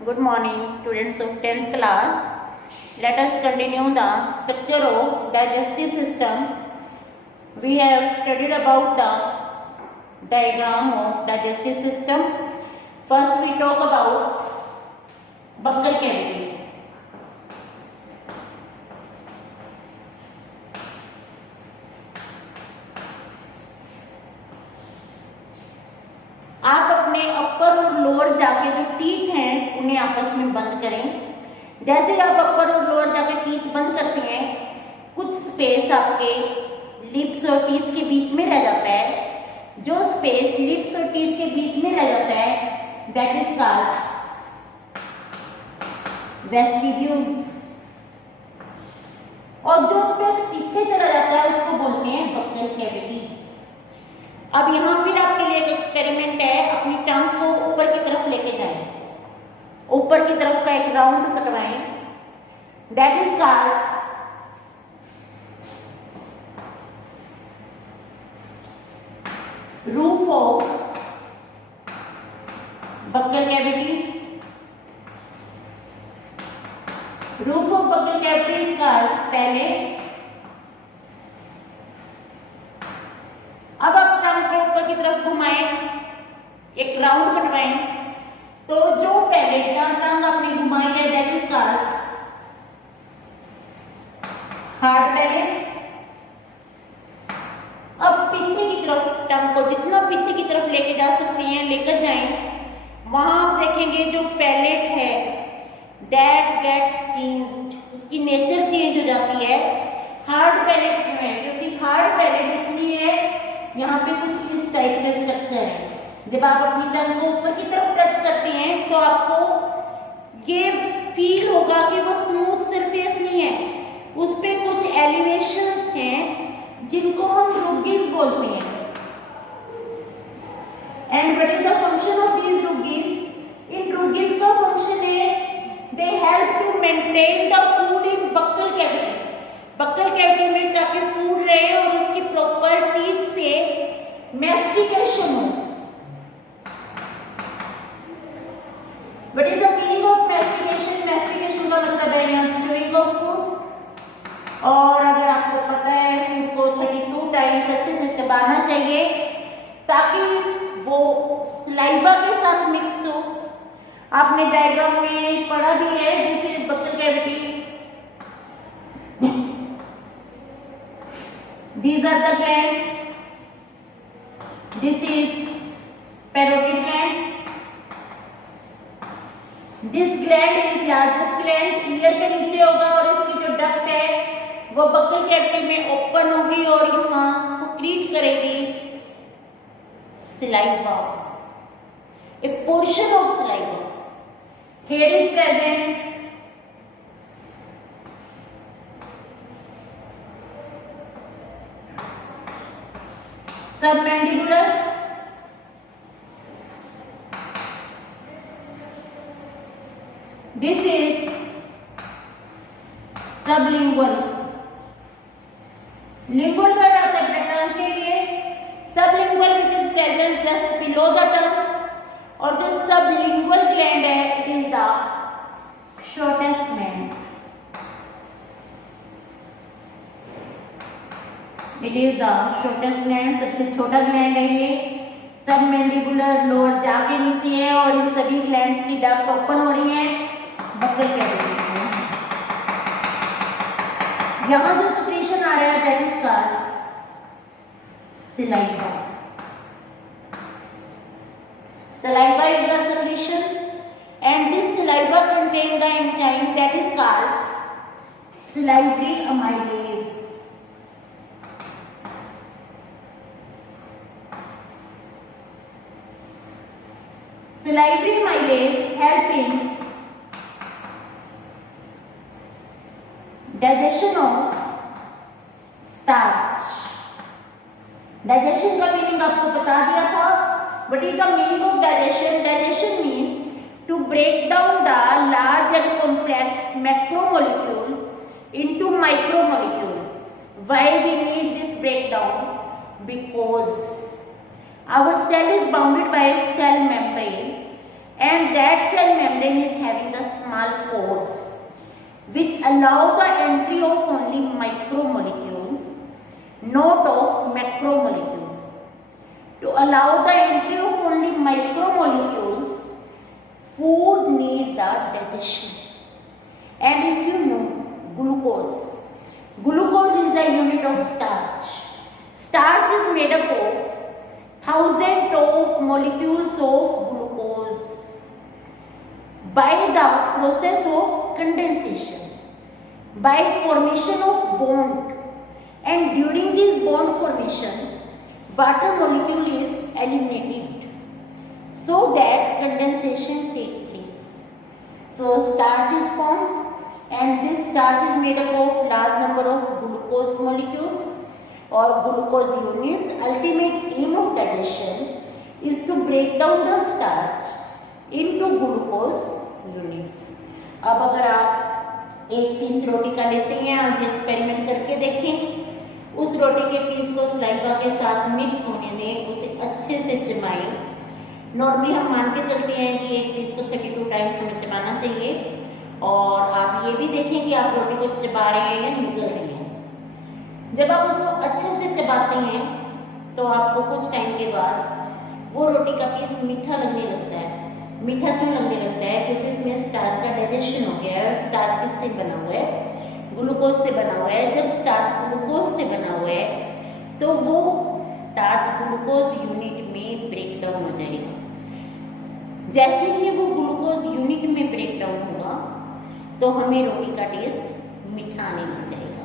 Good morning, students of 10th class. Let us continue the structure of digestive system. We have studied about the diagram of digestive system. First, we talk about buccal cavity. आप अपने अपर और लोअर जाके जो टीथ हैं उन्हें आपस में बंद करें। जैसे आप अपर और लोअर जाके टीथ बंद करते हैं, कुछ स्पेस आपके लिप्स और टीथ के बीच में रह जाता है। जो स्पेस लिप्स और टीथ के बीच में रह जाता है, दैट इज कॉल्ड वेस्टिब्यूल। और जो स्पेस पीछे चला जाता है उसको बोलते हैं बक्कल कैविटी। अब यहाँ फिर आपके लिए एक एक्सपेरिमेंट है, अपनी टंग को ऊपर की तरफ लेके जाएं, ऊपर की तरफ का एक राउंड कटवाएं, that is called roof of buccal cavity. Roof of buccal cavity is called palate. अब आप टंग को ऊपर की तरफ घुमाएं, एक राउंड कटवाएं, तो जो पैलेट या टंग आपने घुमाई है that is called hard palate. अब पीछे की तरफ टंग को जितना पीछे की तरफ लेके जा सकते हैं लेकर जाएं। वहां आप देखेंगे जो पैलेट है दैट गेट चेंज्ड, उसकी नेचर चेंज हो जाती है। हार्ड पैलेट क्यों है? क्योंकि हार्ड पैलेट इसलिए है, यहाँ पे कुछ इस टाइप का स्ट्रक्चर है। जब आप अपनी टंग को ऊपर की तरफ टच करते हैं तो आपको ये फील होगा कि वो स्मूथ सरफेस नहीं है, उस पे कुछ एलिवेशंस हैं जिनको हम रुगीज बोलते हैं। And what is the function of these rugae? इन रुगीज का फंक्शन है they help to maintain the food in buccal cavity. Buccal cavity में ताकि फूड रहे और उसकी प्रॉपर टीथ से मैस्टिकेशन हो। What is the meaning of mastication? Mastication का मतलब है यहाँ च्यूइंग ऑफ फूड। और अगर आपको पता है फूड को 32 टाइम्स अच्छे से चबाना चाहिए ताकि वो सलाइवा के साथ मिक्स हो। आपने डायग्राम में पढ़ा भी है, this is buccal cavity, these are the gland, this is parotid gland, this gland is largest gland, year के नीचे होगा और इसकी जो डक्ट है वो बक्कल कैविटी में ओपन होगी और यहाँ सक्रीट करेगी saliva, a portion of saliva. Here is present submandibular, this is sublingual. Lingual word आता है टंग के लिए, sublingual which is present just below the tongue, और जो सबलिंगुअल ग्लैंड है it is the shortest gland. It is the shortest gland, सबसे छोटा ग्लैंड है ये। सब मैंडिबुलर लोअर जाके नीचे है और इन सभी ग्लैंड्स की डक्ट ओपन हो रही है बक्कल कैविटी में। यहाँ जो सिक्रीशन आ रहा है that is called saliva. Saliva is the secretion and this saliva contain the enzyme that is called salivary amylase. Salivary amylase help in digestion of starch. Digestion का मीनिंग आपको बता दिया था। What is the meaning of digestion? Digestion means to break down the large and complex macromolecule into micromolecule. Why we need this breakdown? Because our cell is bounded by a cell membrane and that cell membrane is having the small pores which allow the entry of only micromolecules, not of macromolecules. To allow the entry of only micromolecules, food needs the digestion. And if you know glucose is the unit of starch. Starch is made up of thousands of molecules of glucose by the process of condensation, by formation of bond, and during this bond formation, water molecule is eliminated so that condensation takes place. So starch is formed, and this starch is made up of large number of glucose molecules or glucose units. Ultimate aim of digestion is to break down the starch into glucose units. अब अगर आप एक पीस रोटी का लेते हैं, आज एक्सपेरिमेंट करके देखें, उस रोटी के पीस को सलाइवा के साथ मिक्स होने दें, उसे अच्छे से चबाएं। नॉर्मली हम मान के चलते हैं कि एक पीस को 32 टाइम्स हमें चबाना चाहिए, और आप ये भी देखें कि आप रोटी को चबा रहे हैं या निगल रहे हैं। जब आप उसको अच्छे से चबाते हैं तो आपको कुछ टाइम के बाद वो रोटी का पीस मीठा लगने लगता है। मीठा क्यों लगने लगता है? क्योंकि उसमें स्टार्च का डाइजेशन हो गया है। स्टार्च किससे बना हुआ है? ग्लूकोज से बना हुआ है। जब स्टार्च ग्लूकोज से बना हुआ है तो वो स्टार्च ग्लूकोज यूनिट में ब्रेक डाउन हो जाएगा। जैसे ही वो ग्लूकोज यूनिट में ब्रेक डाउन होगा तो हमें रोटी का टेस्ट मीठा आने लग जाएगा।